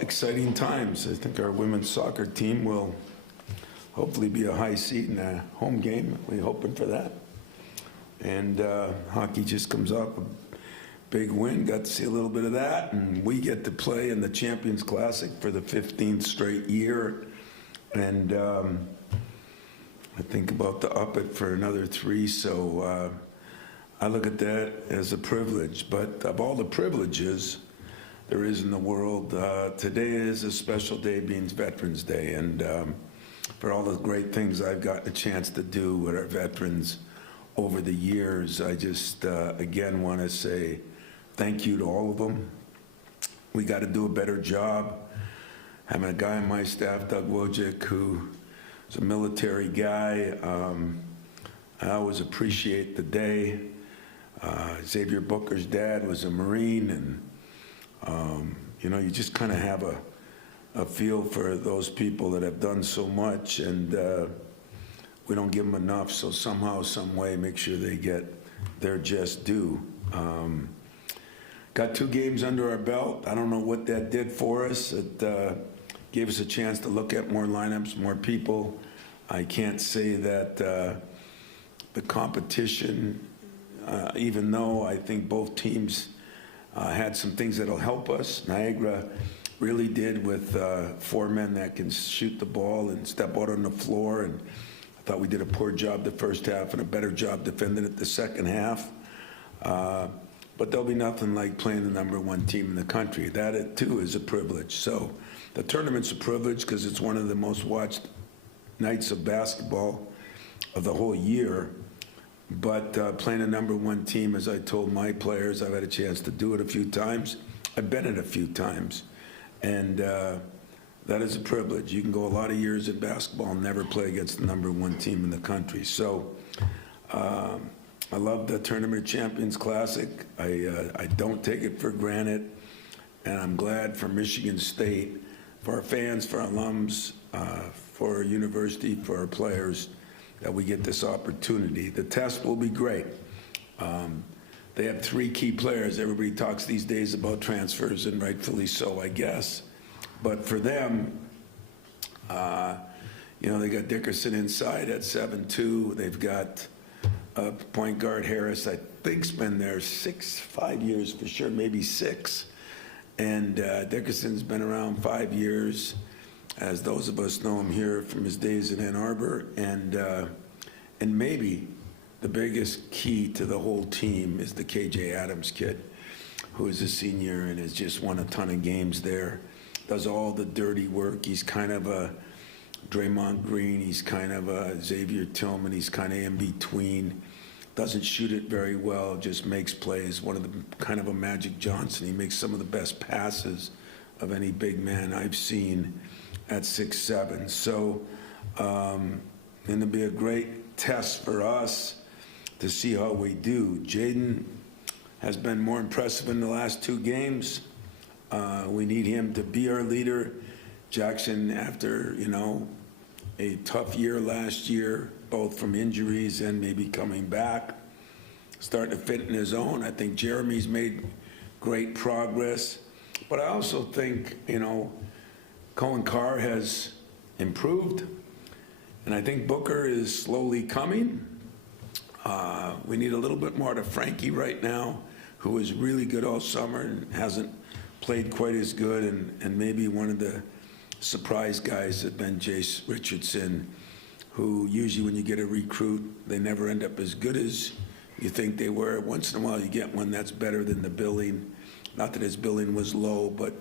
exciting times. I think our women's soccer team will hopefully be a high seed in a home game. We're hoping for that. And hockey just comes up a big win. Got to see a little bit of that. And we get to play in the Champions Classic for the 15th straight year. And I think about to up it for another 3. So I look at that as a privilege. But of all the privileges there is in the world, today is a special day, being Veterans Day. And for all the great things I've gotten a chance to do with our veterans over the years, I just, again, want to say thank you to all of them. We got to do a better job. Having a guy on my staff, Doug Wojcik, who is a military guy. I always appreciate the day. Xavier Booker's dad was a Marine, and you just kind of have a feel for those people that have done so much, and we don't give them enough. So somehow, some way, make sure they get their just due. Got 2 games under our belt. I don't know what that did for us. It gave us a chance to look at more lineups, more people. I can't say that the competition, even though I think both teams had some things that'll help us. Niagara really did with 4 men that can shoot the ball and step out on the floor, and I thought we did a poor job the first half and a better job defending it the second half. But there'll be nothing like playing the #1 team in the country. That, too, is a privilege. So the tournament's a privilege because it's one of the most watched nights of basketball of the whole year. But playing a #1 team, as I told my players, I've had a chance to do it a few times. I've been it a few times. And that is a privilege. You can go a lot of years in basketball and never play against the #1 team in the country. So I love the Tournament of Champions Classic. I don't take it for granted. And I'm glad for Michigan State, for our fans, for our alums, for our university, for our players, that we get this opportunity. The test will be great. They have 3 key players. Everybody talks these days about transfers, and rightfully so, I guess. But for them, they got Dickerson inside at 7'2". They've got point guard Harris, I think's been there 5 years for sure, maybe 6. And Dickerson's been around 5 years, as those of us know him here from his days in Ann Arbor. And maybe the biggest key to the whole team is the KJ Adams kid, who is a senior and has just won a ton of games there. Does all the dirty work. He's kind of a Draymond Green. He's kind of a Xavier Tillman. He's kind of in between. Doesn't shoot it very well, just makes plays. One of the kind of a Magic Johnson. He makes some of the best passes of any big man I've seen at 6'7". So it'll be a great test for us to see how we do. Jaden has been more impressive in the last 2 games. We need him to be our leader. Jackson, after, a tough year last year, both from injuries and maybe coming back, starting to fit in his own. I think Jeremy's made great progress. But I also think, Cohen Carr has improved. And I think Booker is slowly coming. We need a little bit more to Frankie right now, who is really good all summer and hasn't played quite as good. And maybe one of the surprise guys has been Jace Richardson, who usually when you get a recruit, they never end up as good as you think they were. Once in a while you get one that's better than the billing. Not that his billing was low, but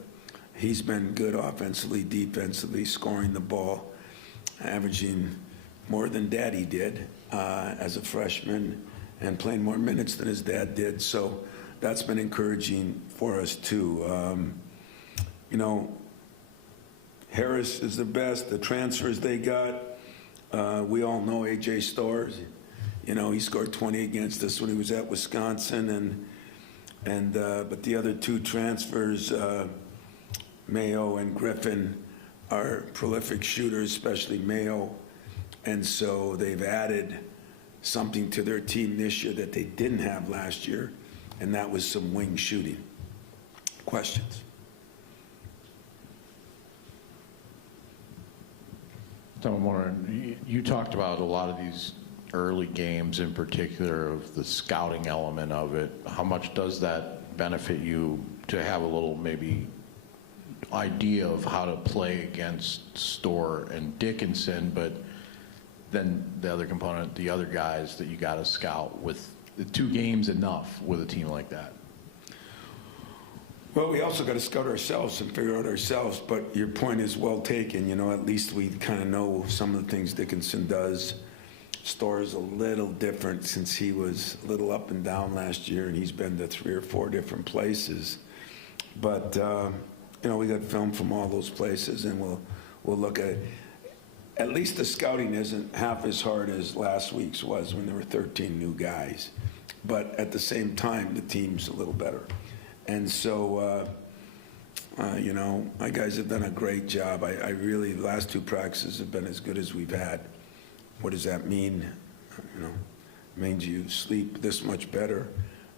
he's been good offensively, defensively, scoring the ball, averaging more than Daddy did as a freshman, and playing more minutes than his dad did. So that's been encouraging for us too. Harris is the best. The transfers they got, we all know A.J. Storrs. He scored 20 against us when he was at Wisconsin, but the other 2 transfers, Mayo and Griffin, are prolific shooters, especially Mayo. And so they've added something to their team this year that they didn't have last year, and that was some wing shooting. Questions? So I'm wondering, you talked about a lot of these early games in particular of the scouting element of it. How much does that benefit you to have a little maybe idea of how to play against Storr and Dickinson, but then the other component, the other guys that you got to scout with the 2 games enough with a team like that? Well, we also got to scout ourselves and figure out ourselves, but your point is well taken. You know, at least we kind of know some of the things Dickinson does. Storr is a little different since he was a little up and down last year, and he's been to 3 or 4 different places. But, you know, we got film from all those places, and we'll look at it. At least the scouting isn't half as hard as last week's was when there were 13 new guys. But at the same time, the team's a little better. And so, you know, my guys have done a great job. I really, the last 2 practices have been as good as we've had. What does that mean? You know, it means you sleep this much better,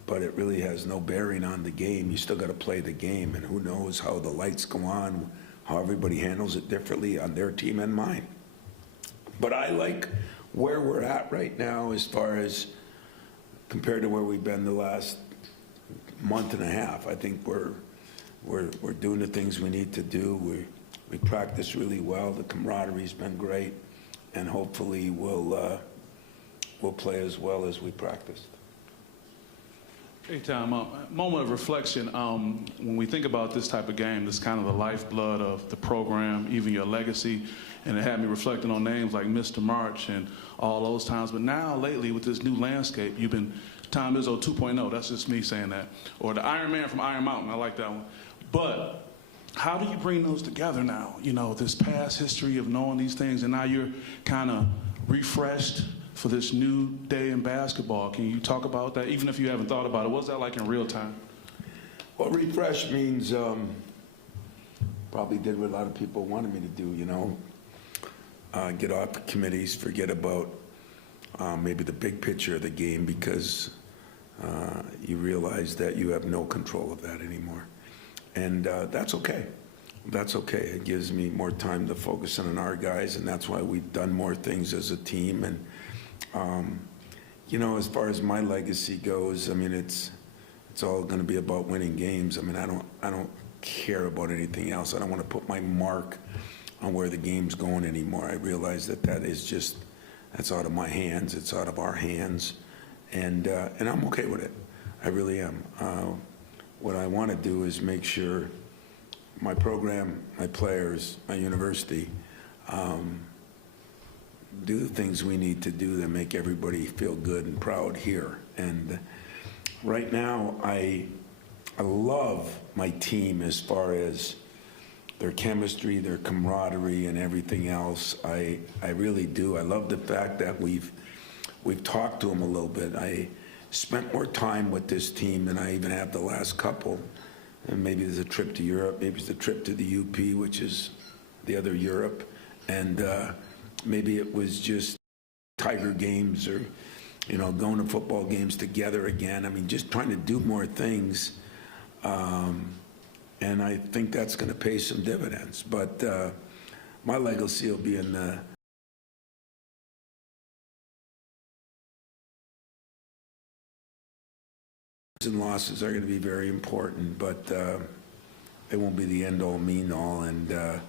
but it really has no bearing on the game. You still got to play the game, and who knows how the lights go on, how everybody handles it differently on their team and mine. But I like where we're at right now as far as compared to where we've been the last month and a half. I think we're doing the things we need to do. We practice really well. The camaraderie's been great, and hopefully we'll play as well as we practiced. Hey, Tom, moment of reflection. When we think about this type of game, this kind of the lifeblood of the program, even your legacy, and it had me reflecting on names like Mr. March and all those times. But now, lately, with this new landscape, you've been Tom Izzo 2.0. That's just me saying that. Or the Iron Man from Iron Mountain. I like that one. But how do you bring those together now? You know, this past history of knowing these things, and now you're kind of refreshed for this new day in basketball. Can you talk about that, even if you haven't thought about it? What's that like in real time? Well, refresh means probably did what a lot of people wanted me to do, you know, get off committees, forget about maybe the big picture of the game, because you realize that you have no control of that anymore. And that's okay. That's okay. It gives me more time to focus on our guys, and that's why we've done more things as a team. And you know, as far as my legacy goes, I mean, it's all going to be about winning games. I mean, I don't care about anything else. I don't want to put my mark on where the game's going anymore. I realize that that's out of my hands. It's out of our hands, and I'm okay with it. I really am. What I want to do is make sure my program, my players, my university do the things we need to do that make everybody feel good and proud here. And right now, I love my team as far as their chemistry, their camaraderie, and everything else. I really do. I love the fact that we've talked to them a little bit. I spent more time with this team than I even have the last couple. And maybe there's a trip to Europe, maybe it's a trip to the UP, which is the other Europe. And maybe it was just Tiger games, or, you know, going to football games together again. I mean, just trying to do more things. And I think that's going to pay some dividends. But my legacy will be in the and losses are going to be very important, but they won't be the end-all, mean-all. And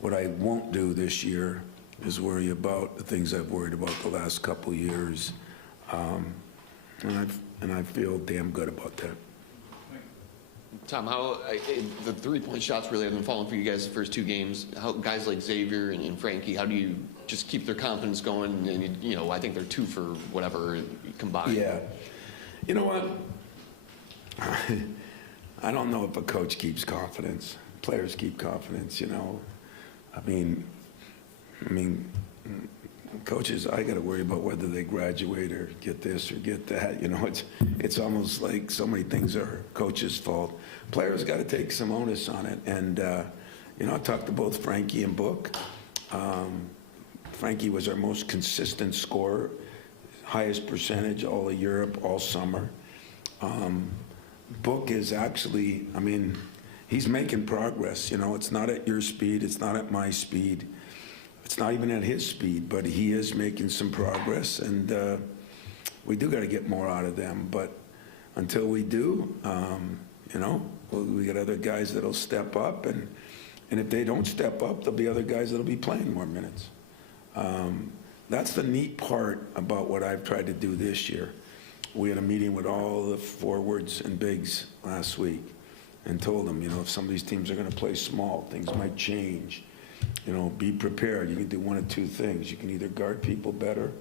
what I won't do this year is worry about the things I've worried about the last couple years, and I feel damn good about that. Tom, how the three-point shots really have been falling for you guys the first 2 games. How guys like Xavier and Frankie, how do you just keep their confidence going? And you know, I think they're 2 for whatever combined. Yeah, you know what? I don't know if a coach keeps confidence. Players keep confidence, you know. I mean, coaches, I got to worry about whether they graduate or get this or get that. You know, it's almost like so many things are coaches' fault. Players got to take some onus on it. And, you know, I talked to both Frankie and Book. Frankie was our most consistent scorer, highest percentage all of Europe, all summer. Book is actually, I mean, he's making progress. You know, it's not at your speed. It's not at my speed. it's not even at his speed, but he is making some progress, and we do got to get more out of them. But until we do, we got other guys that'll step up, and if they don't step up, there'll be other guys that'll be playing more minutes. That's the neat part about what I've tried to do this year. We had a meeting with all the forwards and bigs last week and told them, if some of these teams are going to play small, things might change. Be prepared. You can do one of two things. You can either guard people better,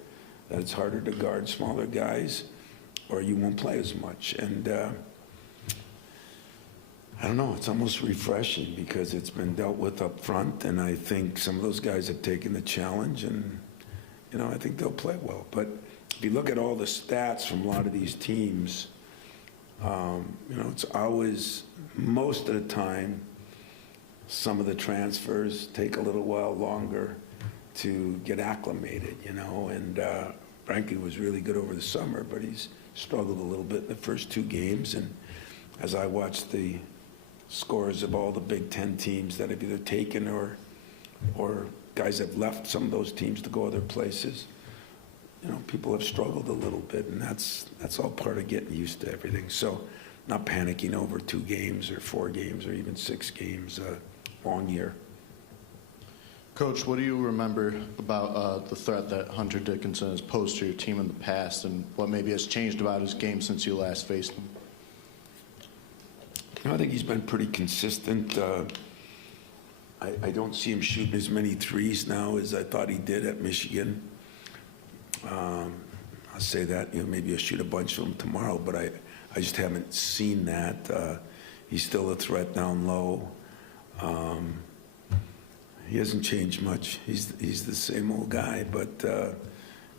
that it's harder to guard smaller guys, or you won't play as much. And I don't know, it's almost refreshing because it's been dealt with up front, and I think some of those guys have taken the challenge, and I think they'll play well. But if you look at all the stats from a lot of these teams, it's always, most of the time, some of the transfers take a little while longer to get acclimated, and Frankie was really good over the summer, but he's struggled a little bit in the first 2 games. And as I watched the scores of all the Big Ten teams that have either taken or guys have left some of those teams to go other places, people have struggled a little bit, and that's all part of getting used to everything. So not panicking over 2 games or 4 games or even 6 games, long year. Coach, what do you remember about the threat that Hunter Dickinson has posed to your team in the past, and what maybe has changed about his game since you last faced him? I think he's been pretty consistent. I don't see him shooting as many threes now as I thought he did at Michigan. I'll say that, maybe I'll shoot a bunch of them tomorrow, but I just haven't seen that. He's still a threat down low. He hasn't changed much. He's the same old guy, but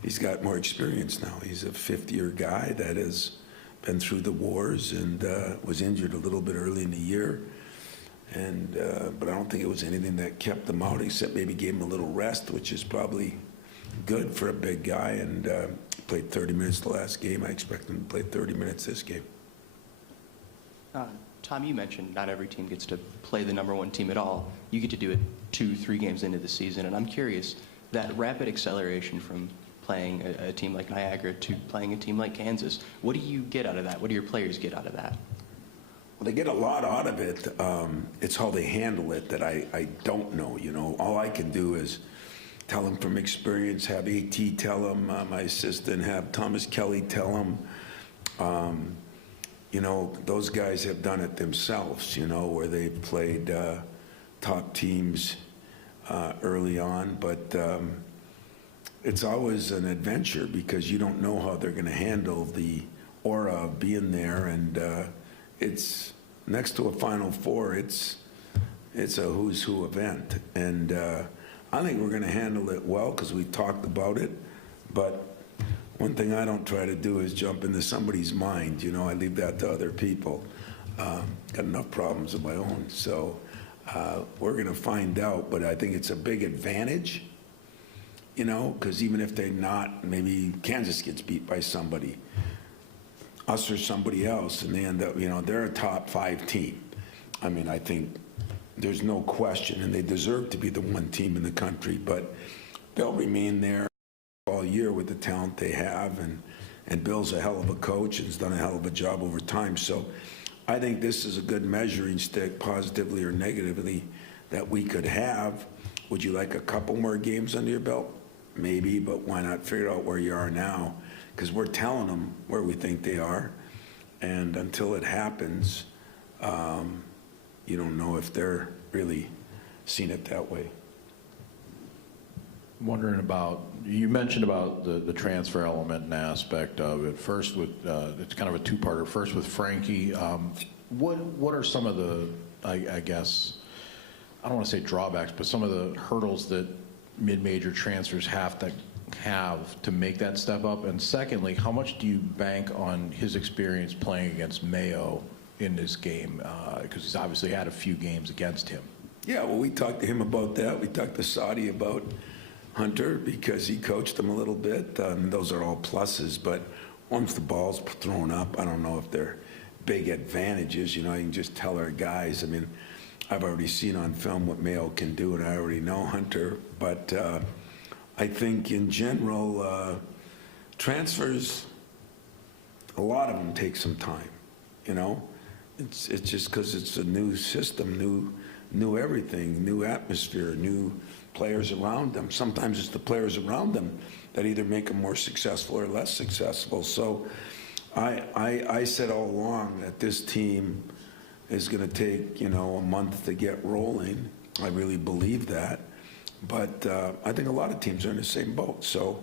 he's got more experience now. He's a 5th-year guy that has been through the wars and was injured a little bit early in the year. And but I don't think it was anything that kept him out, except maybe gave him a little rest, which is probably good for a big guy. And played 30 minutes the last game. I expect him to play 30 minutes this game. Tom, you mentioned not every team gets to play the #1 team at all. You get to do it 2-3 games into the season, and I'm curious, that rapid acceleration from playing a team like Niagara to playing a team like Kansas, what do you get out of that? What do your players get out of that? Well, they get a lot out of it. It's how they handle it that I don't know. All I can do is tell them from experience, have AT tell them, my assistant, have Thomas Kelly tell them. Those guys have done it themselves, where they've played top teams early on. But it's always an adventure because you don't know how they're going to handle the aura of being there. And it's next to a Final Four, it's a who's who event. And I think we're going to handle it well because we talked about it. But one thing I don't try to do is jump into somebody's mind. I leave that to other people. Got enough problems of my own. So we're going to find out. But I think it's a big advantage, because even if they're not, maybe Kansas gets beat by somebody, us or somebody else, and they end up, they're a top 5 team. I think there's no question, and they deserve to be the 1 team in the country, but they'll remain there all year with the talent they have, and Bill's a hell of a coach and has done a hell of a job over time. So I think this is a good measuring stick, positively or negatively, that we could have. Would you like a couple more games under your belt? Maybe, but why not figure out where you are now? Because we're telling them where we think they are, and until it happens, you don't know if they're really seeing it that way. Wondering about, you mentioned about the transfer element and aspect of it. First with, it's kind of a 2-parter. First with Frankie, what are some of the, I guess, I don't want to say drawbacks, but some of the hurdles that mid-major transfers have to make that step up? And secondly, how much do you bank on his experience playing against Mayo in this game? Because he's obviously had a few games against him. Yeah, well, we talked to him about that. We talked to Saudi about Hunter because he coached him a little bit. Those are all pluses, but once the ball's thrown up, I don't know if they're big advantages. You can just tell our guys. I've already seen on film what Mayo can do, and I already know Hunter. But I think in general, transfers, a lot of them take some time, you know? It's just because it's a new system, new everything, new atmosphere, new players around them. Sometimes it's the players around them that either make them more successful or less successful. So I said all along that this team is going to take, you know, a month to get rolling. I really believe that. But I think a lot of teams are in the same boat. So,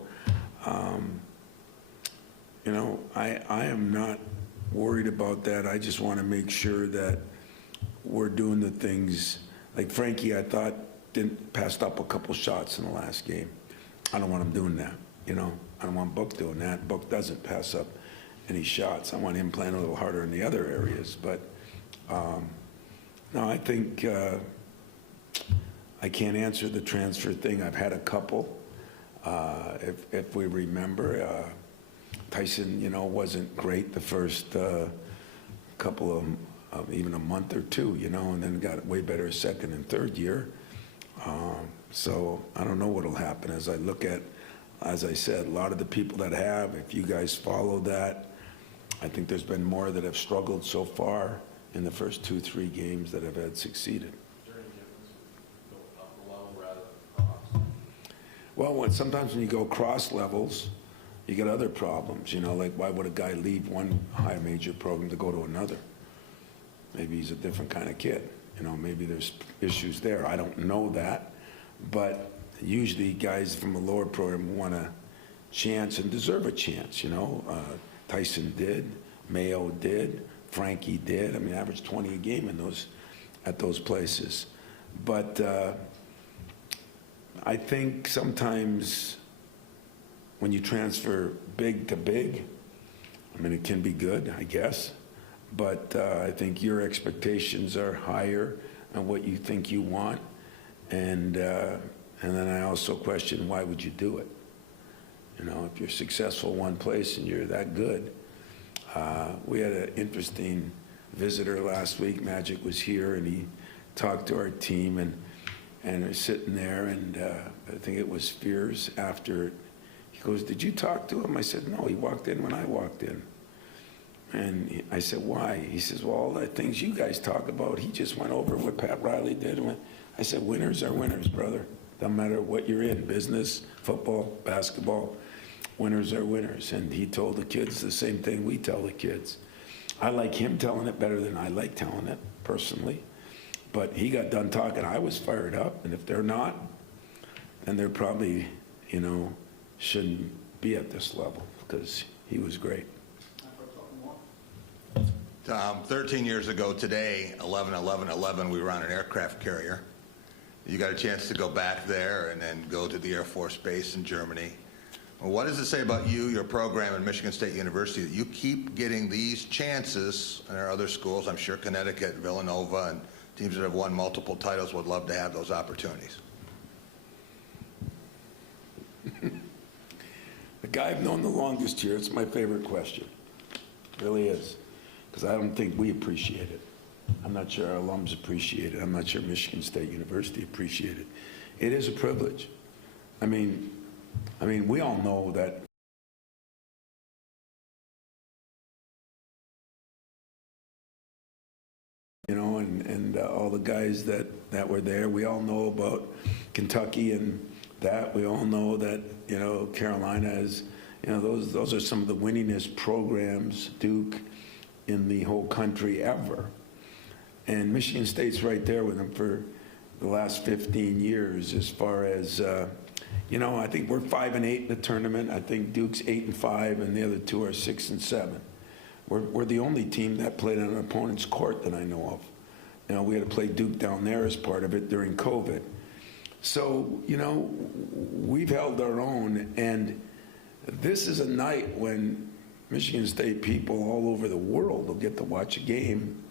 you know, I am not worried about that. I just want to make sure that we're doing the things. Like Frankie, I thought, passed up a couple shots in the last game. I don't want him doing that, you know. I don't want Book doing that. Book doesn't pass up any shots. I want him playing a little harder in the other areas. But, no, I think I can't answer the transfer thing. I've had a couple. If we remember, Tyson, you know, wasn't great the first couple of even a month or two, you know, and then got way better second and third year. So I don't know what'll happen as I look at, as I said, a lot of the people that have, if you guys follow that, I think there's been more that have struggled so far in the first 2-3 games that have had succeeded. Well, sometimes when you go cross levels, you get other problems, you know, like why would a guy leave one high major program to go to another? Maybe he's a different kind of kid, you know, maybe there's issues there. I don't know that, but usually guys from a lower program want a chance and deserve a chance, you know. Tyson did, Mayo did, Frankie did. I mean, averaged 20 a game in at those places. But I think sometimes when you transfer big to big, I mean, it can be good, I guess, but I think your expectations are higher on what you think you want, and then I also question, why would you do it? You know, if you're successful one place and you're that good. We had an interesting visitor last week. Magic was here, and he talked to our team, and we're sitting there, and I think it was Spears after. He goes, "Did you talk to him?" I said, "No, he walked in when I walked in." And I said, "Why?" He says, "Well, all the things you guys talk about, he just went over what Pat Riley did." I said, "Winners are winners, brother. Doesn't matter what you're in, business, football, basketball, winners are winners." And he told the kids the same thing we tell the kids. I like him telling it better than I like telling it, personally. But he got done talking. I was fired up. And if they're not, then they're probably, you know, shouldn't be at this level, because he was great. Tom, 13 years ago today, 11/11/11, we were on an aircraft carrier. You got a chance to go back there and then go to the Air Force Base in Germany. Well, what does it say about you, your program at Michigan State University, that you keep getting these chances? And there are other schools, I'm sure Connecticut, Villanova, and teams that have won multiple titles would love to have those opportunities. The guy I've known the longest here, it's my favorite question. It really is. Because I don't think we appreciate it. I'm not sure our alums appreciate it. I'm not sure Michigan State University appreciate it. It is a privilege. I mean, we all know that you know, and all the guys that were there, we all know about Kentucky and that. We all know that, you know, Carolina is, you know, those are some of the winningest programs, Duke, in the whole country ever. And Michigan State's right there with them for the last 15 years as far as, you know, I think we're 5-8 in the tournament. I think Duke's 8-5, and the other two are 6-7. We're the only team that played on an opponent's court that I know of. You know, we had to play Duke down there as part of it during COVID. So, you know, we've held our own, and this is a night when Michigan State people all over the world will get to watch a game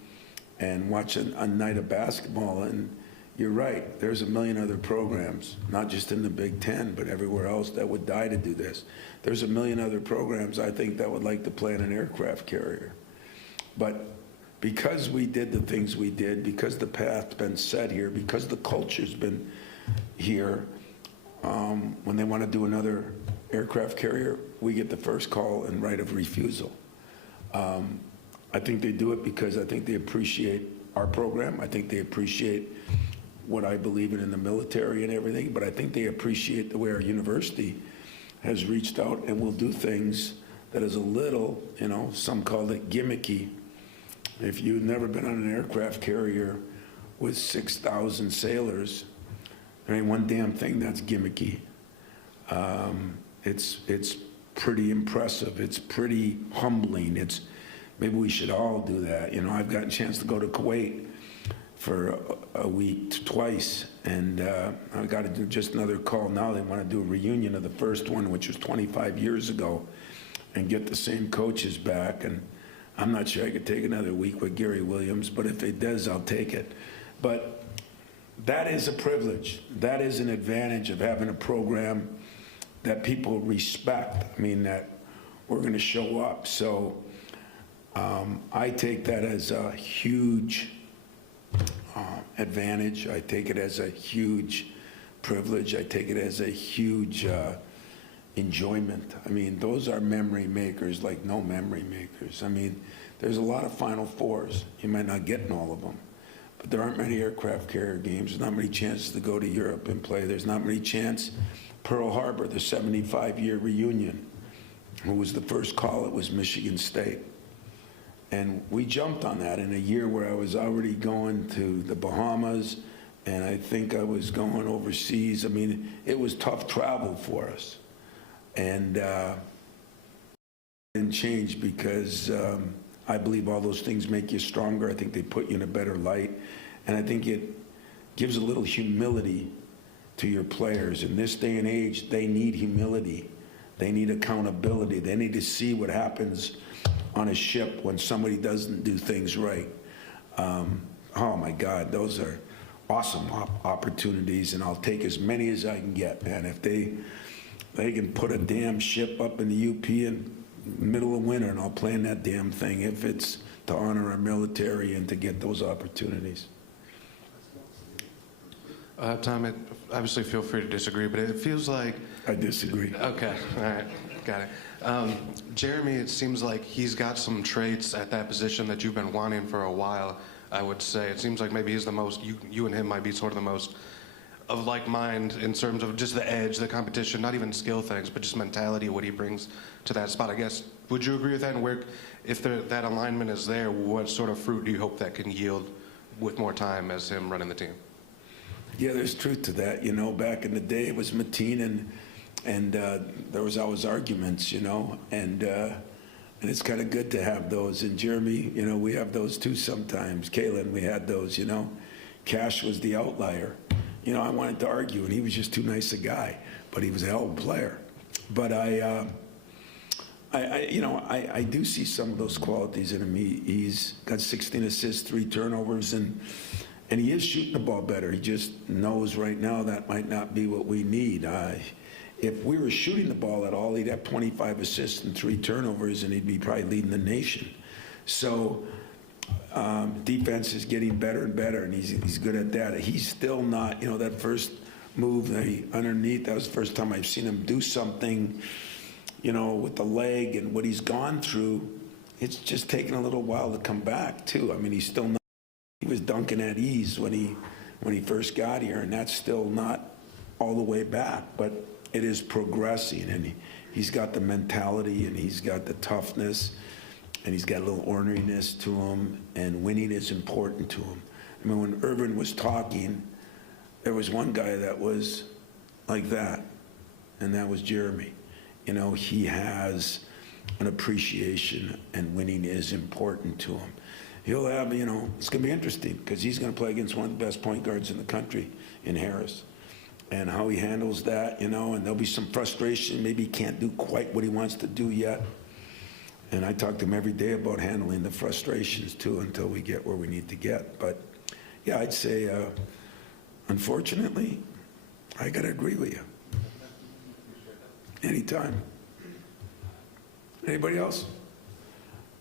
and watch a night of basketball. And you're right, there's a million other programs, not just in the Big Ten, but everywhere else that would die to do this. There's a million other programs, I think, that would like to play in an aircraft carrier. But because we did the things we did, because the path's been set here, because the culture's been here, when they want to do another aircraft carrier, we get the first call and right of refusal. I think they do it because I think they appreciate our program. I think they appreciate what I believe in the military and everything, but I think they appreciate the way our university has reached out and will do things that is a little, you know, some call it gimmicky. If you've never been on an aircraft carrier with 6,000 sailors, there ain't one damn thing that's gimmicky. It's pretty impressive. It's pretty humbling. Maybe we should all do that. You know, I've gotten a chance to go to Kuwait for a week twice, and I've got to do just another call now. They want to do a reunion of the first one, which was 25 years ago, and get the same coaches back. And I'm not sure I could take another week with Gary Williams, but if it does, I'll take it. But that is a privilege. That is an advantage of having a program that people respect. I mean, that we're going to show up. So I take that as a huge advantage. I take it as a huge privilege. I take it as a huge enjoyment. I mean, those are memory makers like no memory makers. I mean, there's a lot of Final Fours. You might not get in all of them, but there aren't many aircraft carrier games. There's not many chances to go to Europe and play. There's not many chances. Pearl Harbor, the 75-year reunion. Who was the first call? It was Michigan State. And we jumped on that in a year where I was already going to the Bahamas, and I think I was going overseas. I mean, it was tough travel for us. And didn't change because I believe all those things make you stronger. I think they put you in a better light. And I think it gives a little humility to your players. In this day and age, they need humility. They need accountability. They need to see what happens on a ship when somebody doesn't do things right. Oh my God, those are awesome opportunities, and I'll take as many as I can get, man. If they can put a damn ship up in the UP in the middle of winter, and I'll plan that damn thing if it's to honor our military and to get those opportunities. Tom, obviously feel free to disagree, but it feels like... I disagree. Okay, all right, got it. Jeremy, it seems like he's got some traits at that position that you've been wanting for a while, I would say. It seems like maybe he's the most, you and him might be sort of the most of like mind in terms of just the edge, the competition, not even skill things, but just mentality, what he brings to that spot. I guess, would you agree with that? And where, if that alignment is there, what sort of fruit do you hope that can yield with more time as him running the team? Yeah, there's truth to that. You know, back in the day, it was Mateen, and there was always arguments, you know, and it's kind of good to have those. And Jeremy, you know, we have those too sometimes. Kalen, we had those, you know. Cash was the outlier. You know, I wanted to argue, and he was just too nice a guy, but he was a hell of a player. But I do see some of those qualities in him. He's got 16 assists, 3 turnovers, and he is shooting the ball better. He just knows right now that might not be what we need. If we were shooting the ball at all, he'd have 25 assists and 3 turnovers, and he'd be probably leading the nation. So defense is getting better and better, and he's good at that. He's still not, you know, that first move underneath, that was the first time I've seen him do something, you know, with the leg and what he's gone through. It's just taken a little while to come back, too. I mean, he's still not. He was dunking at ease when he first got here, and that's still not all the way back, but it is progressing, and he's got the mentality, and he's got the toughness, and he's got a little orneriness to him, and winning is important to him. I mean, when Irvin was talking, there was one guy that was like that, and that was Jeremy. You know, he has an appreciation, and winning is important to him. He'll have, you know, it's going to be interesting because he's going to play against one of the best point guards in the country in Harris. And how he handles that, you know, and there'll be some frustration. Maybe he can't do quite what he wants to do yet. And I talk to him every day about handling the frustrations, too, until we get where we need to get. But, yeah, I'd say, unfortunately, I got to agree with you. Anytime. Anybody else?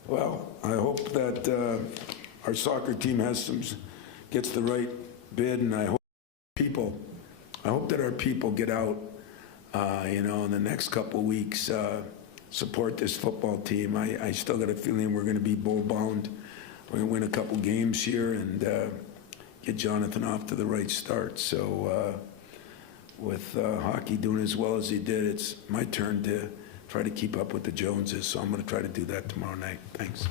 Well, I hope that our soccer team gets the right bid, and I hope that our people get out, in the next couple of weeks, support this football team. I still got a feeling we're going to be bowl-bound. We're going to win a couple games here and get Jonathan off to the right start. So with hockey doing as well as he did, it's my turn to try to keep up with the Joneses. So I'm going to try to do that tomorrow night. Thanks.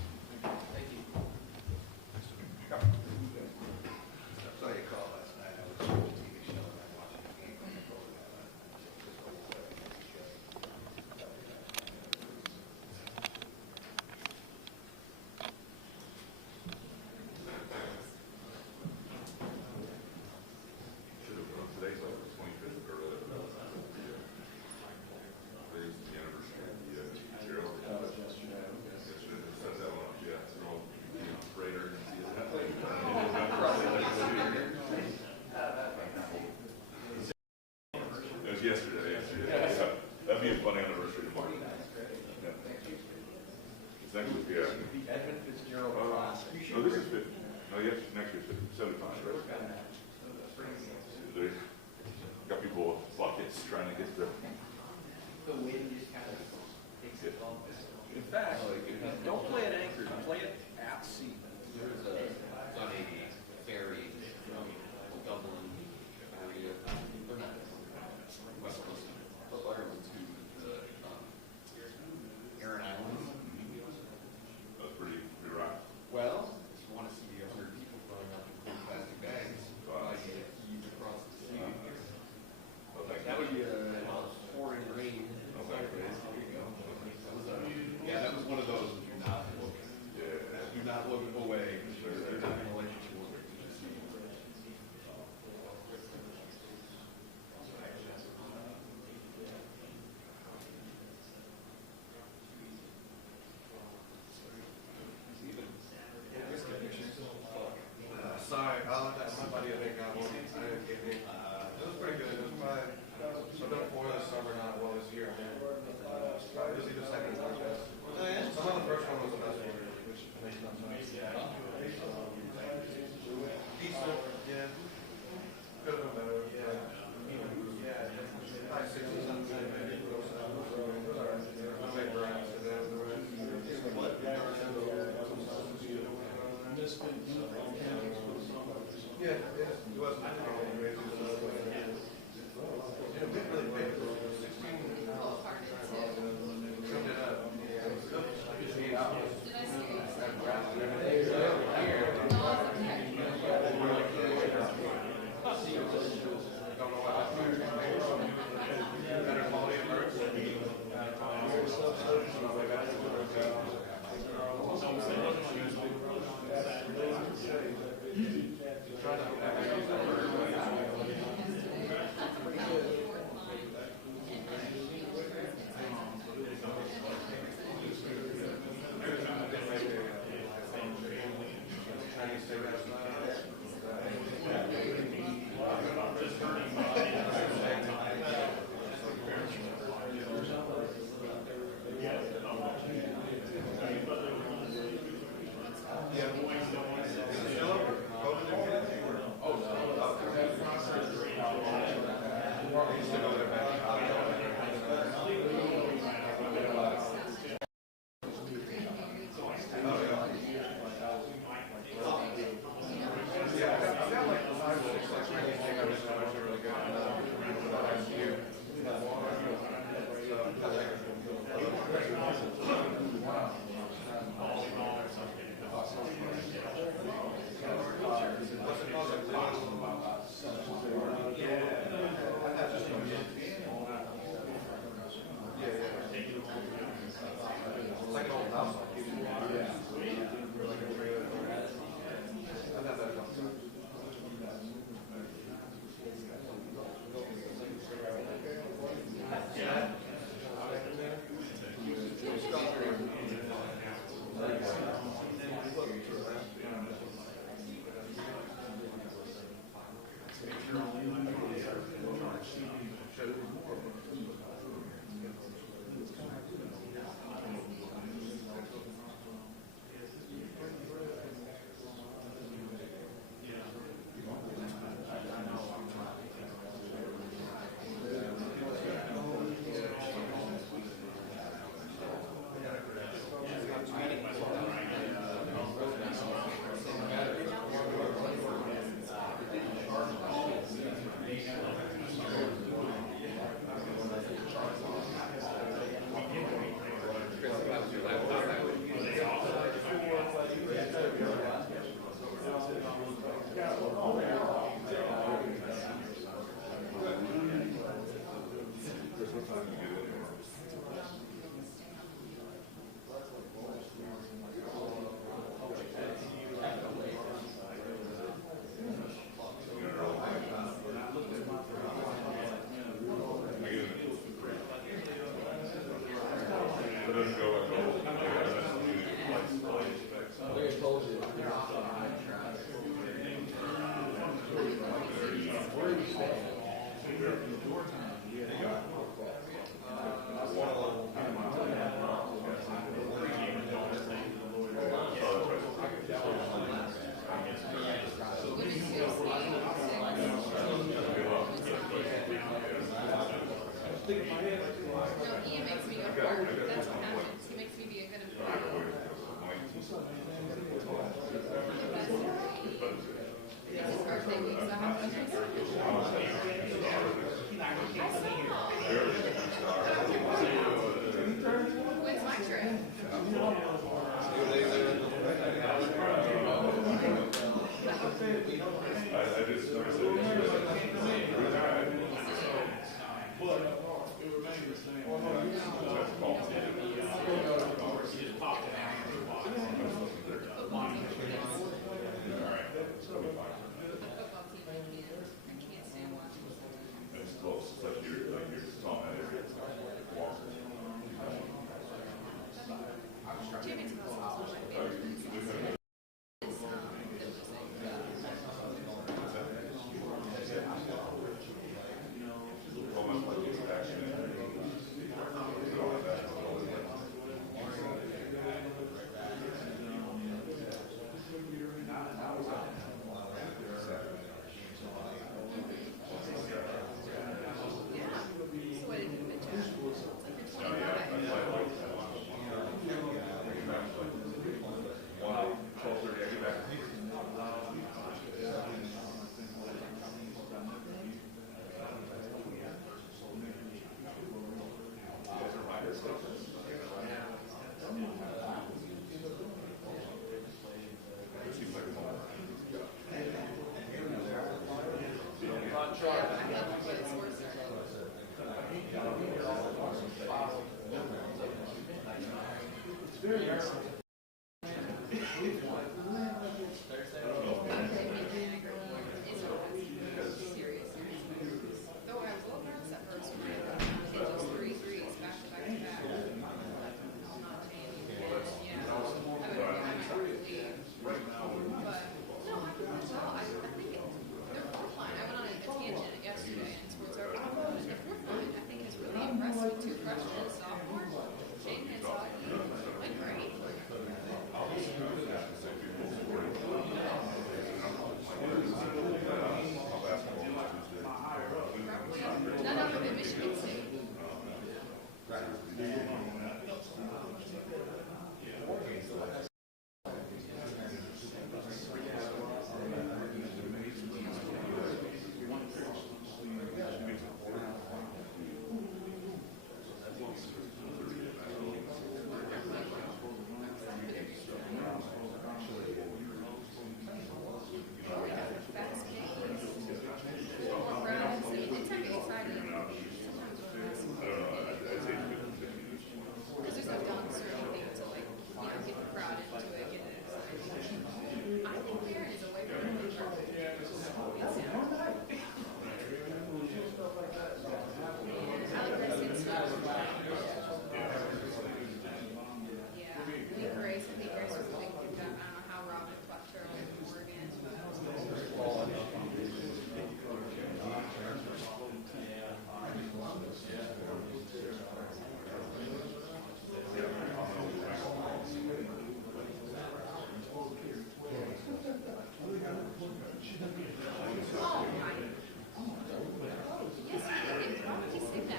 Yesterday. That'd be a fun anniversary tomorrow. Yeah. It's next week, yeah. The Edmund Fitzgerald class. No, this is 50. No, yes, next year's 50, 75, right? They got people with buckets trying to get the wind just kind of takes it off. In fact, don't play at Anchorage, play it at sea. There was on a ferry from Dublin area. West Coast of Ireland to the Aran Islands. That's pretty rough. Well, if you want to see 100 people throwing up in cold plastic bags, you heave across the sea. That would be pouring rain. There you go. That was one of those. Do not look away. They're not going to let you look. Sorry, I'll let somebody think I won't. I didn't get it. It was pretty good. It was probably so before the summer, not well this year. Probably just the second one. Some of the first one was the best one, which makes no sense. Decent, yeah. Could have been better, yeah. Probably 6 or 7 maybe. It was alright. I'll make Brian sit down. Yeah, it wasn't. That's what happens. He makes me be a good employee. It's his birthday week, so I have to When's my trip? Football team, I can't stand watching. It's close, especially like your Tom area. Jimmy's House is one of my favorite things. So what did you mention? It's like the 25. Though I was a little nervous at first when I hit those 3 threes back to back to back. I'll not change. Yeah, I might have to leave. But no, I think it's well. I think their fourth line. I went on a tangent yesterday in Sports Archive. The fourth line I think has really impressed with 2 freshmen, sophomore. Shane Hansaki went great. None of them at Michigan State. Fast games, more rounds. I mean, it's kind of exciting. Sometimes when because there's no dunks or anything to like, get the crowd into it, get it excited. I think Barron is a way better than Yeah, Lee Grace. I think Grace was a big pickup. I don't know how Robin caught Carolyn from Oregon, Oh, my. Yes, he did. Why would you say that?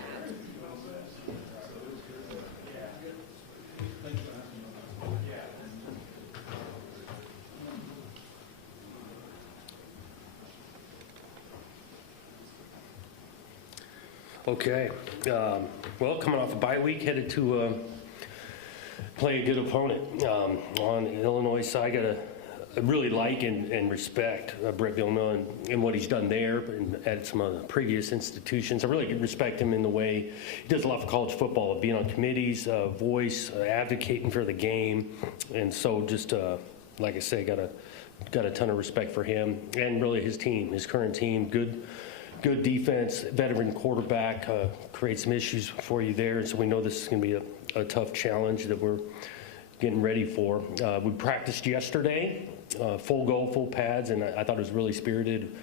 Okay. Well, coming off a bye week, headed to play a good opponent. On the Illinois side, I really like and respect Brett Bielema and what he's done there and at some of the previous institutions. I really respect him in the way he does a lot for college football, being on committees, voice, advocating for the game. And so just, like I say, got a ton of respect for him and really his team, his current team. Good defense, veteran quarterback, create some issues for you there. And so we know this is going to be a tough challenge that we're getting ready for. We practiced yesterday, full go, full pads, and I thought it was really spirited,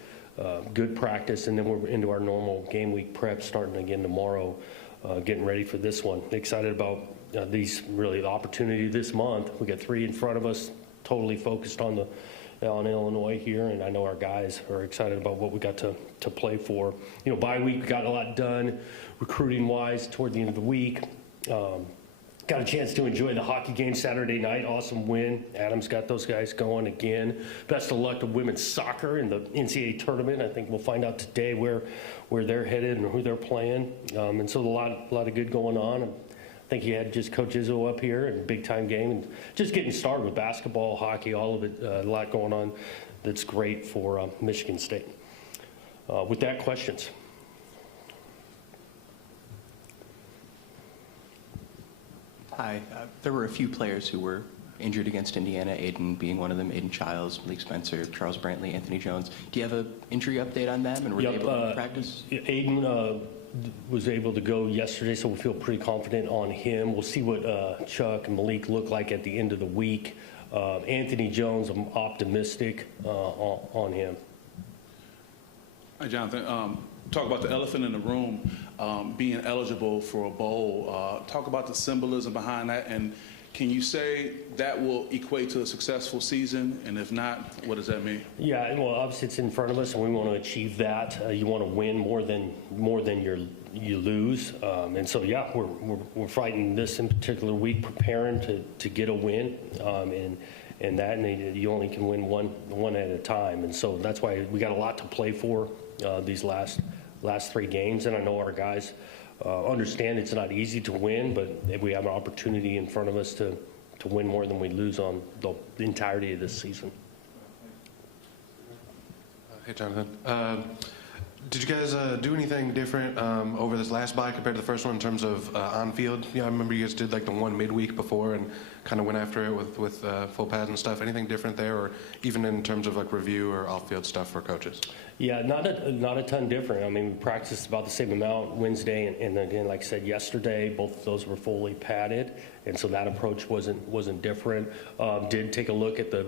good practice. And then we're into our normal game week prep starting again tomorrow, getting ready for this one. Excited about these, really, the opportunity this month. We got 3 in front of us, totally focused on Illinois here, and I know our guys are excited about what we got to play for. Bye week, we got a lot done recruiting-wise toward the end of the week. got a chance to enjoy the hockey game Saturday night. Awesome win. Adam's got those guys going again. Best of luck to women's soccer in the NCAA tournament. I think we'll find out today where they're headed and who they're playing. And so a lot of good going on. I think you had just Coach Izzo up here and a big-time game. And just getting started with basketball, hockey, all of it, a lot going on that's great for Michigan State. With that, questions? Hi. There were a few players who were injured against Indiana, Aiden being one of them, Aiden Childs, Malik Spencer, Charles Brantley, Anthony Jones. Do you have an injury update on them, and were they able to practice? Aiden was able to go yesterday, so we feel pretty confident on him. We'll see what Chuck and Malik look like at the end of the week. Anthony Jones, I'm optimistic on him. Hi, Jonathan. Talk about the elephant in the room, being eligible for a bowl. Talk about the symbolism behind that, and can you say that will equate to a successful season? And if not, what does that mean? Yeah, well, obviously it's in front of us, and we want to achieve that. You want to win more than you lose, and so yeah, we're fighting this in particular week, preparing to get a win, and you only can win one at a time, and so that's why we got a lot to play for these last 3 games, and I know our guys understand it's not easy to win, but we have an opportunity in front of us to win more than we lose on the entirety of this season. Hey, Jonathan. Did you guys do anything different over this last bye compared to the first one in terms of on-field? Yeah, I remember you guys did like the one midweek before and kind of went after it with full pads and stuff. Anything different there, or even in terms of like review or off-field stuff for coaches? Yeah, not a ton different. I mean, we practiced about the same amount Wednesday, and again, like I said yesterday, both of those were fully padded, and so that approach wasn't different. Did take a look at the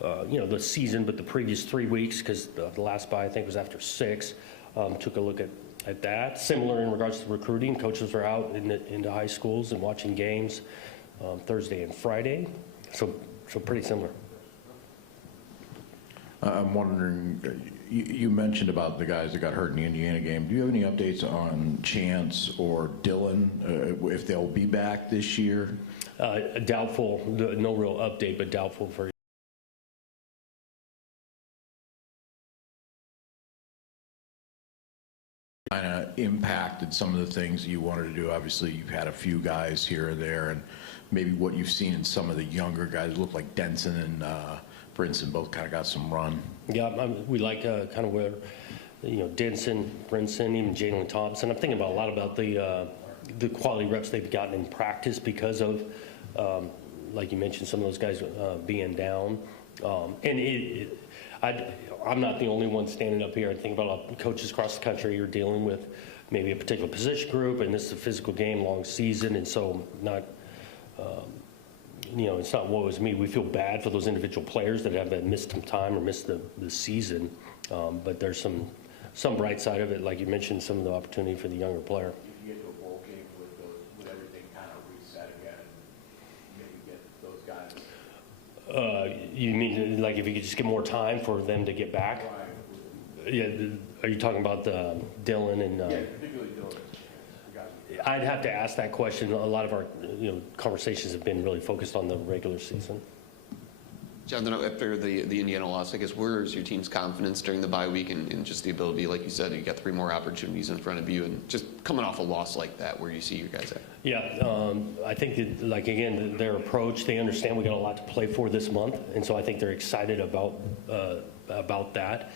the season, but the previous 3 weeks, because the last bye I think was after 6. Took a look at that. Similar in regards to recruiting. Coaches are out into high schools and watching games Thursday and Friday. So pretty similar. I'm wondering, you mentioned about the guys that got hurt in the Indiana game. Do you have any updates on Chance or Dylan, if they'll be back this year? Doubtful. No real update, but doubtful for kind of impacted some of the things you wanted to do. Obviously, you've had a few guys here or there, and maybe what you've seen in some of the younger guys look like Denson and Brinson both kind of got some run. Yeah, we like kind of where, Denson, Brinson, even Jalen Thompson. I'm thinking a lot about the quality reps they've gotten in practice because of, like you mentioned, some of those guys being down. And I'm not the only one standing up here. I think about coaches across the country are dealing with maybe a particular position group, and this is a physical game, long season, and so not, it's not woe is me. We feel bad for those individual players that have missed some time or missed the season, but there's some bright side of it, like you mentioned, some of the opportunity for the younger player. You get to a bowl game with everything kind of reset again, maybe get those guys. You mean like if you could just get more time for them to get back? Yeah. Are you talking about Dylan and? Yeah, particularly Dylan. I'd have to ask that question. A lot of our conversations have been really focused on the regular season. Jonathan, after the Indiana loss, I guess where is your team's confidence during the bye week and just the ability, like you said, you got 3 more opportunities in front of you, and just coming off a loss like that, where you see your guys at? Yeah, I think that, like, again, their approach, they understand we got a lot to play for this month, and so I think they're excited about that.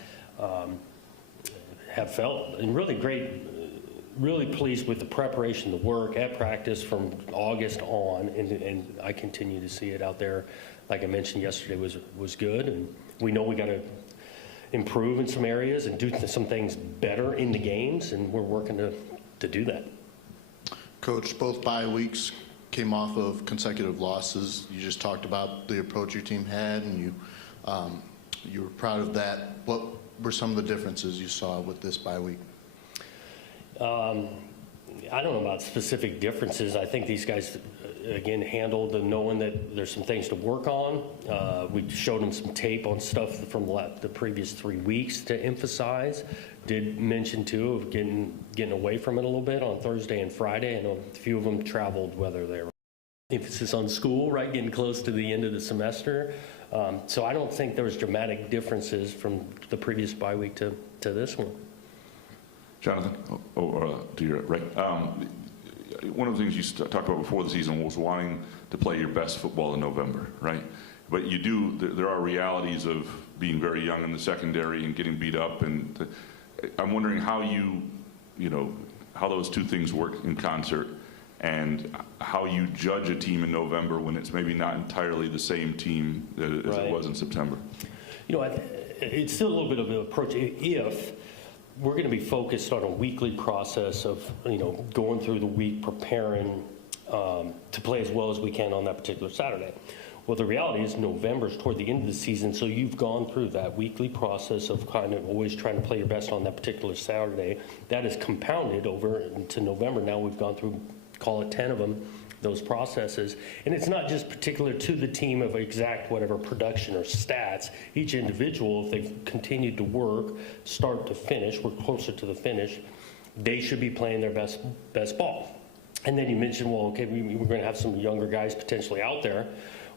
Have felt and really great, really pleased with the preparation, the work at practice from August on, and I continue to see it out there. Like I mentioned yesterday, was good, and we know we got to improve in some areas and do some things better in the games, and we're working to do that. Coach, both bye weeks came off of consecutive losses. You just talked about the approach your team had, and you were proud of that. What were some of the differences you saw with this bye week? I don't know about specific differences. I think these guys, again, handled the knowing that there's some things to work on. We showed them some tape on stuff from the previous 3 weeks to emphasize. Did mention, too, of getting away from it a little bit on Thursday and Friday. I know a few of them traveled, whether they were emphasis on school, right, getting close to the end of the semester. So I don't think there was dramatic differences from the previous bye week to this one. Jonathan, to your right. One of the things you talked about before the season was wanting to play your best football in November, right? But you do, there are realities of being very young in the secondary and getting beat up. And I'm wondering how how those two things work in concert, and how you judge a team in November when it's maybe not entirely the same team as it was in September. It's still a little bit of an approach. If we're going to be focused on a weekly process of, going through the week, preparing to play as well as we can on that particular Saturday. Well, the reality is November's toward the end of the season, so you've gone through that weekly process of kind of always trying to play your best on that particular Saturday. That is compounded over into November. Now we've gone through, call it 10 of them, those processes. And it's not just particular to the team of exact whatever production or stats. Each individual, if they've continued to work, start to finish, we're closer to the finish, they should be playing their best ball. And then you mentioned, well, okay, we're going to have some younger guys potentially out there.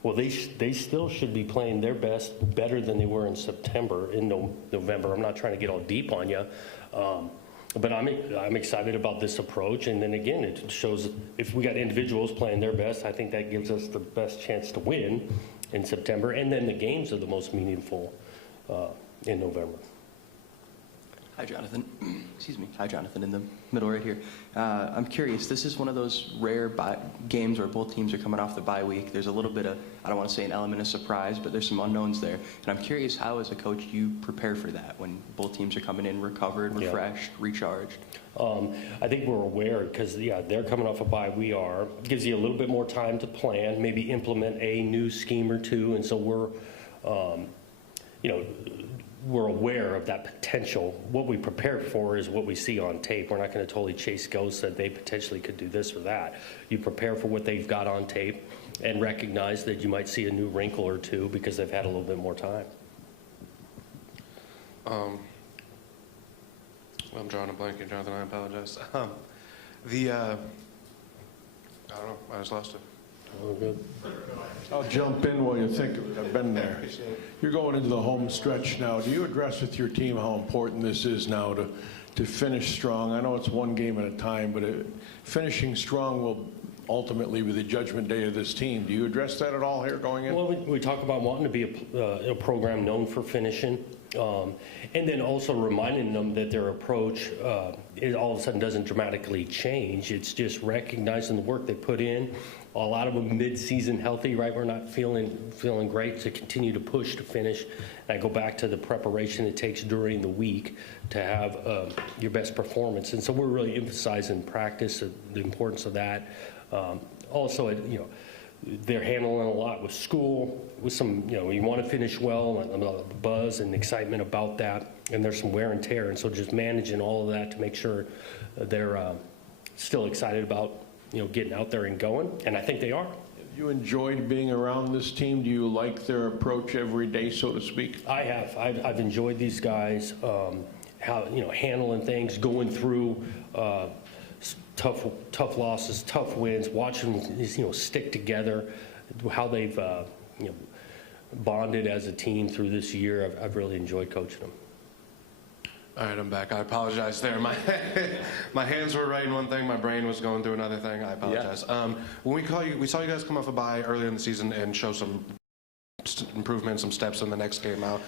Well, they still should be playing their best, better than they were in September, in November. I'm not trying to get all deep on you, but I'm excited about this approach. And then again, it shows if we got individuals playing their best, I think that gives us the best chance to win in September. And then the games are the most meaningful in November. Hi, Jonathan. Excuse me. Hi, Jonathan, in the middle right here. I'm curious, this is one of those rare games where both teams are coming off the bye week. There's a little bit of, I don't want to say an element of surprise, but there's some unknowns there. And I'm curious how, as a coach, you prepare for that when both teams are coming in recovered, refreshed, recharged? I think we're aware because, they're coming off a bye. We are. It gives you a little bit more time to plan, maybe implement a new scheme or two. And so we're aware of that potential. What we prepare for is what we see on tape. We're not going to totally chase ghosts that they potentially could do this or that. You prepare for what they've got on tape and recognize that you might see a new wrinkle or two because they've had a little bit more time. I'm drawing a blank here, Jonathan. I apologize. I don't know. I just lost it. Oh, good. I'll jump in while you think of it. I've been there. You're going into the home stretch now. Do you address with your team how important this is now to finish strong? I know it's one game at a time, but finishing strong will ultimately be the judgment day of this team. Do you address that at all here going in? Well, we talk about wanting to be a program known for finishing, and then also reminding them that their approach it all of a sudden doesn't dramatically change. It's just recognizing the work they put in. A lot of them mid-season healthy, right? We're not feeling great to continue to push to finish. And I go back to the preparation it takes during the week to have your best performance. And so we're really emphasizing practice, the importance of that. Also, they're handling a lot with school, with some, you want to finish well, and the buzz and excitement about that. And there's some wear and tear. And so just managing all of that to make sure they're still excited about getting out there and going, and I think they are. Have you enjoyed being around this team? Do you like their approach every day, so to speak? I have. I've enjoyed these guys, how handling things, going through tough losses, tough wins, watching them stick together, how they've bonded as a team through this year. I've really enjoyed coaching them. All right, I'm back. I apologize there. My hands were writing one thing, my brain was going through another thing. I apologize. When we saw you guys come off a bye earlier in the season and show some improvement, some steps in the next game out.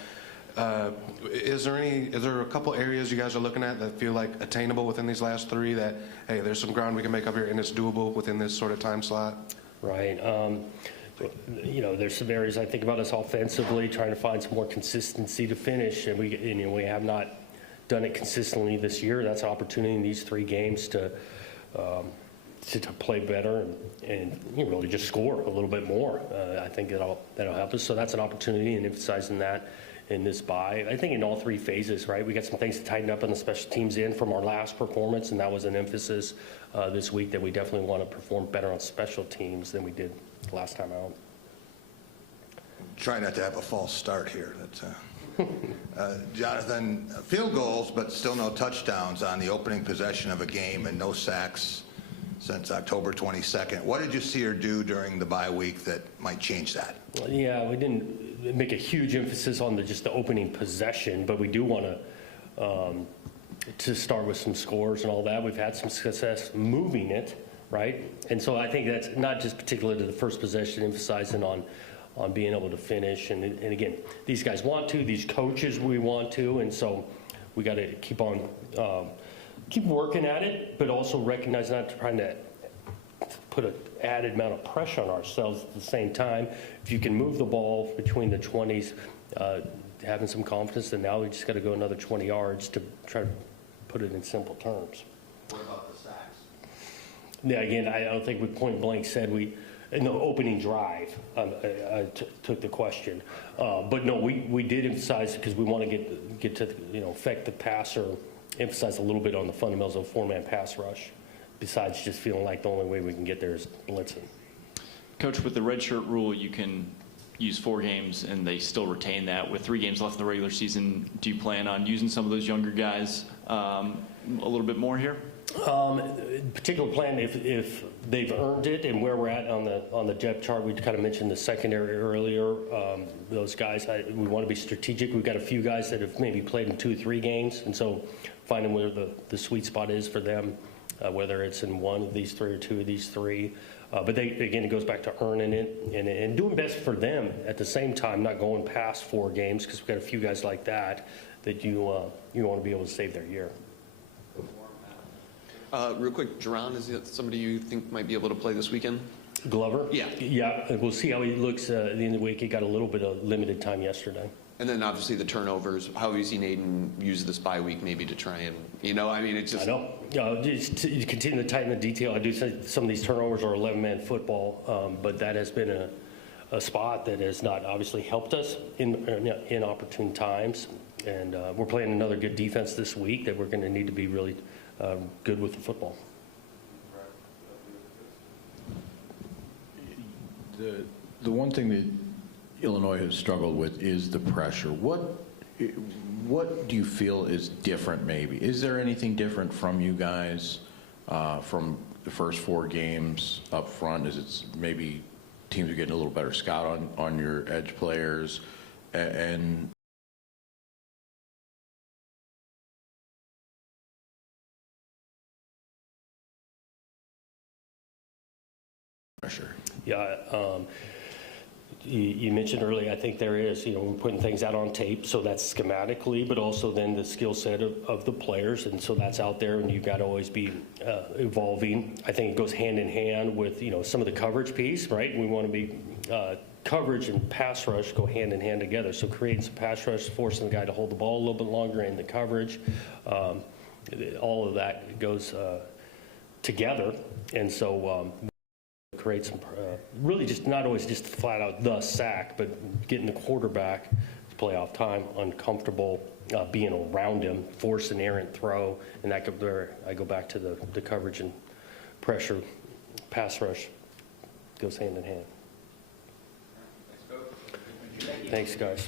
Is there a couple areas you guys are looking at that feel like attainable within these last three that, hey, there's some ground we can make up here and it's doable within this sort of time slot? Right. There's some areas I think about us offensively, trying to find some more consistency to finish, and we have not done it consistently this year. That's an opportunity in these 3 games to play better and really just score a little bit more. I think that'll help us. So that's an opportunity, and emphasizing that in this bye. I think in all 3 phases, right? We got some things to tighten up on the special teams end from our last performance, and that was an emphasis this week that we definitely want to perform better on special teams than we did last time out. Try not to have a false start here. Jonathan, field goals, but still no touchdowns on the opening possession of a game and no sacks since October 22nd. What did you see her do during the bye week that might change that? Well, yeah, we didn't make a huge emphasis on just the opening possession, but we do want to start with some scores and all that. We've had some success moving it, right? And so I think that's not just particular to the first possession, emphasizing on being able to finish. And again, these guys want to, these coaches we want to, and so we got to keep on, keep working at it, but also recognize not trying to put an added amount of pressure on ourselves at the same time. If you can move the ball between the 20s, having some confidence, then now we just got to go another 20 yards to try to put it in simple terms. What about the sacks? Yeah, again, I don't think we point blank said in the opening drive, I took the question. But no, we did emphasize, because we want to get to, affect the passer, emphasize a little bit on the fundamentals of four-man pass rush, besides just feeling like the only way we can get there is blitzing. Coach, with the redshirt rule, you can use 4 games and they still retain that. With 3 games left in the regular season, do you plan on using some of those younger guys a little bit more here? Particular plan, if they've earned it, and where we're at on the depth chart, we kind of mentioned the secondary earlier. Those guys, we want to be strategic. We've got a few guys that have maybe played in 2 or 3 games, and so finding where the sweet spot is for them, whether it's in one of these 3 or 2 of these 3. But again, it goes back to earning it and doing best for them at the same time, not going past 4 games, because we've got a few guys like that you want to be able to save their year. Real quick, Jerron, is it somebody you think might be able to play this weekend? Glover? Yeah. Yeah, we'll see how he looks at the end of the week. He got a little bit of limited time yesterday. And then obviously the turnovers. How have you seen Aiden use this bye week maybe to try and, it's just... I know. Just to continue to tighten the detail. I do think some of these turnovers are 11-man football, but that has been a spot that has not obviously helped us in opportune times. And we're playing another good defense this week that we're going to need to be really good with the football. The one thing that Illinois has struggled with is the pressure. What do you feel is different maybe? Is there anything different from you guys from the first 4 games up front? Is it maybe teams are getting a little better scout on your edge players? And pressure. Yeah, you mentioned earlier, I think there is, we're putting things out on tape, so that's schematically, but also then the skill set of the players, and so that's out there, and you've got to always be evolving. I think it goes hand in hand with, some of the coverage piece, right? We want to be, coverage and pass rush go hand in hand together, so creating some pass rush, forcing the guy to hold the ball a little bit longer in the coverage, all of that goes together, and so create some really just not always just flat out the sack, but getting the quarterback to play off time, uncomfortable, being around him, force an errant throw, and that I go back to the coverage and pressure, pass rush goes hand in hand. Thanks, guys.